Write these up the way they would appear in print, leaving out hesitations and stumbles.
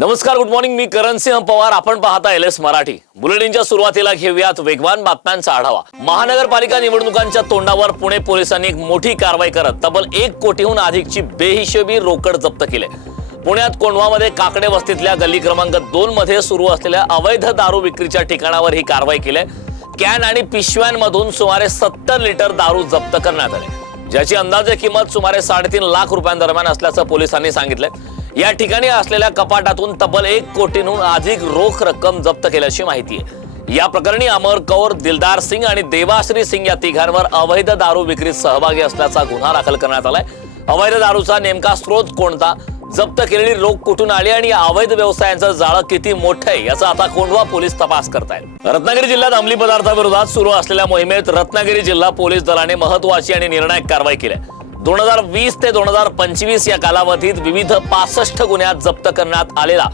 नमस्कार, good morning. मी करणसिंह पवार. आपण पाहता एलएस मराठी. बुलेटिनच्या सुरुवातीला घेऊयात वेगवान बातम्यांचा आढावा. महानगरपालिका निवडणुकांच्या तोंडावर पुणे पोलिसांनी एक मोठी कारवाई करत तब्बल 1 कोटीहून अधिकची बेहिशेबी रोकड जप्त केली. पुण्यात कोंढवामध्ये काकडे वस्तीतल्या गल्ली क्रमांक 2 मध्ये सुरू असलेल्या अवैध दारू विक्रीच्या ठिकाणावर ही कारवाई केली. कॅन आणि पिशव्यांमधून सुमारे 70 लिटर दारू जप्त करण्यात आले, ज्याची अंदाजे किंमत सुमारे 3.5 लाख रुपयांदरम्यान असल्याचं पोलिसांनी सांगितलं. या ठिकाणी असलेल्या कपाटातून तब्बल 1 कोटीहून अधिक रोख रक्कम जप्त केल्याची माहिती आहे. या प्रकरणी अमर कौर, दिलदार सिंग आणि देवाश्री सिंग या तिघांवर अवैध दारू विक्रीत सहभागी असल्याचा गुन्हा दाखल करण्यात आलाय. अवैध दारूचा नेमका स्रोत कोणता, जप्त केलेली रोख कुठून आली आणि या अवैध व्यवसायांचं जाळं किती मोठं आहे याचा आता कोंढवा पोलीस तपास करतायत. रत्नागिरी जिल्ह्यात अंमली पदार्थाविरोधात सुरू असलेल्या मोहिमेत रत्नागिरी जिल्हा पोलीस दलाने महत्त्वाची आणि निर्णायक कारवाई केली. 2020 ते 2025 या कालावधीत विविध 65 गुन्ह्यात जप्त करण्यात आलेला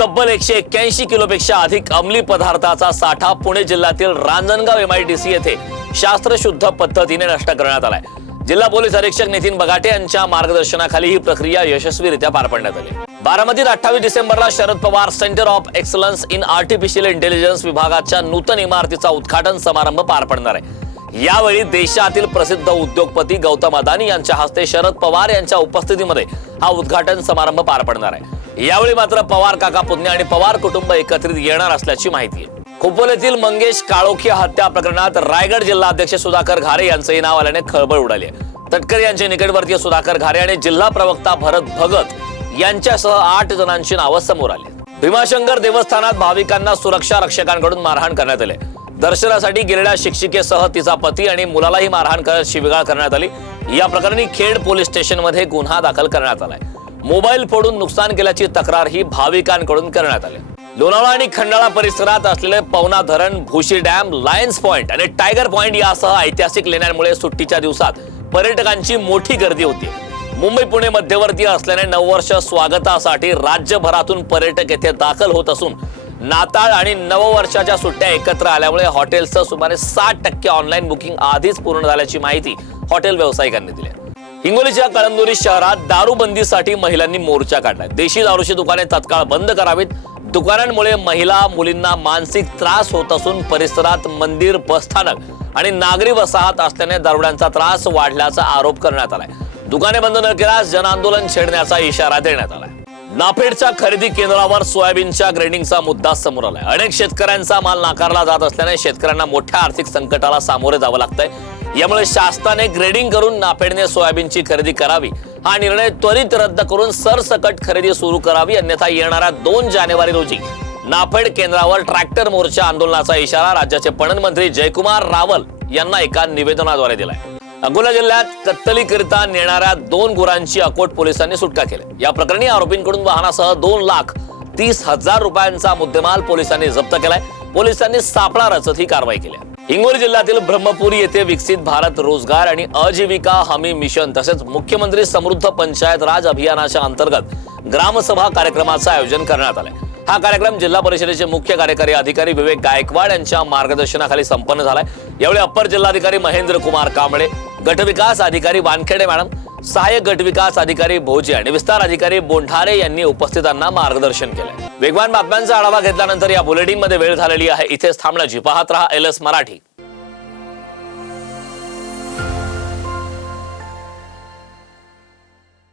तब्बल 181 किलोपेक्षा अधिक अंमली पदार्थाचा साठा पुणे जिल्ह्यातील रांजणगाव MIDC येथे शास्त्रशुद्ध पद्धतीने नष्ट करण्यात आलाय. जिल्हा पोलीस अधीक्षक नितीन बगाटे यांच्या मार्गदर्शनाखाली ही प्रक्रिया यशस्वीरित्या पार पाडण्यात आली. बारामतीत 28 डिसेंबरला Sharad Pawar centre of excellence in artificial intelligence विभागाच्या नूतन इमारतीचा उद्घाटन समारंभ पार पडणार आहे. यावेळी देशातील प्रसिद्ध उद्योगपती गौतम अदानी यांच्या हस्ते शरद पवार यांच्या उपस्थितीमध्ये हा उद्घाटन समारंभ पार पडणार आहे. यावेळी मात्र पवार काका पुतणे आणि पवार कुटुंब एकत्रित येणार असल्याची माहिती आहे. खोपोलीतील मंगेश काळोखी हत्या प्रकरणात रायगड जिल्हाध्यक्ष सुधाकर घारे यांचंही नाव आल्याने खळबळ उडाली आहे. तटकरे यांचे निकटवर्तीय सुधाकर घारे आणि जिल्हा प्रवक्ता भरत भगत यांच्यासह 8 जणांची नावं समोर आली. भीमाशंकर देवस्थानात भाविकांना सुरक्षा रक्षकांकडून मारहाण करण्यात आली. दर्शनासाठी गेलेल्या शिक्षिकेसह तिचा पती आणि मुलालाही मारहाण करत शिवीगाळ करण्यात आली. या प्रकरणी खेड पोलीस स्टेशनमध्ये गुन्हा दाखल करण्यात आलाय. मोबाईल फोडून नुकसान केल्याची तक्रार ही भाविकांकडून करण्यात आली. लोणावळा आणि खंडाळा परिसरात असलेले पवना धरण, भुशी डॅम, लायन्स पॉइंट आणि टायगर पॉइंट यासह ऐतिहासिक लेण्यांमुळे सुट्टीच्या दिवसात पर्यटकांची मोठी गर्दी होती. मुंबई पुणे मध्यवर्ती असल्याने नववर्ष स्वागतासाठी राज्यभरातून पर्यटक येथे दाखल होत असून नाताळ आणि नववर्षाच्या सुट्ट्या एकत्र आल्यामुळे हॉटेल्सचं सुमारे 60% ऑनलाईन बुकिंग आधीच पूर्ण झाल्याची माहिती हॉटेल व्यावसायिकांनी दिली. हिंगोलीच्या कळमनुरी शहरात दारूबंदीसाठी महिलांनी मोर्चा काढला. देशी दारूची दुकाने तत्काळ बंद करावीत. दुकानांमुळे महिला मुलींना मानसिक त्रास होत असून परिसरात मंदिर, बसस्थानक आणि नागरी वसाहत असल्याने दारुड्यांचा त्रास वाढल्याचा आरोप करण्यात आलाय. दुकाने बंद न केल्यास जनआंदोलन छेडण्याचा इशारा देण्यात आलाय. नाफेडच्या खरेदी केंद्रावर सोयाबीनच्या ग्रेडिंगचा मुद्दा समोर आलाय. अनेक शेतकऱ्यांचा माल नाकारला जात असल्याने शेतकऱ्यांना मोठ्या आर्थिक संकटाला सामोरे जावं लागतंय. यामुळे शासनाने ग्रेडिंग करून नाफेडने सोयाबीनची खरेदी करावी. हा निर्णय त्वरित रद्द करून सरसकट खरेदी सुरू करावी, अन्यथा येणाऱ्या 2 जानेवारी रोजी नाफेड केंद्रावर ट्रॅक्टर मोर्चा आंदोलनाचा इशारा राज्याचे पणन मंत्री जयकुमार रावल यांना एका निवेदनाद्वारे दिलाय. अकोला जिल्ह्यात कत्तलीकरिता नेणाऱ्या 2 गुरांची अकोट पोलिसांनी सुटका केली. या प्रकरणी आरोपींकडून वाहनासह 2,30,000 रुपयांचा मुद्देमाल पोलिसांनी जप्त केलाय. पोलिसांनी सापळा रचत ही कारवाई केली. हिंगोली जिल्ह्यातील ब्रह्मपुरी येथे विकसित भारत रोजगार आणि आजीविका हमी मिशन तसेच मुख्यमंत्री समृद्ध पंचायत राज अभियानाच्या अंतर्गत ग्रामसभा कार्यक्रमाचं आयोजन करण्यात आलंय. हा कार्यक्रम जिल्हा परिषदेचे मुख्य कार्यकारी अधिकारी विवेक गायकवाड यांच्या मार्गदर्शनाखाली संपन्न झालाय. यावेळी अप्पर जिल्हाधिकारी महेंद्र कुमार कांबळे, गटविकास अधिकारी वानखेडे मॅडम, सहाय्यक गटविकास अधिकारी भोजे आणि विस्तार अधिकारी बोंढारे यांनी उपस्थितांना मार्गदर्शन केलंय. वेगवान बातम्यांचा आढावा घेतल्यानंतर या बुलेटिनमध्ये वेळ झालेली आहे. इथेच थांबण्याची. पाहत रहा एलएस मराठी.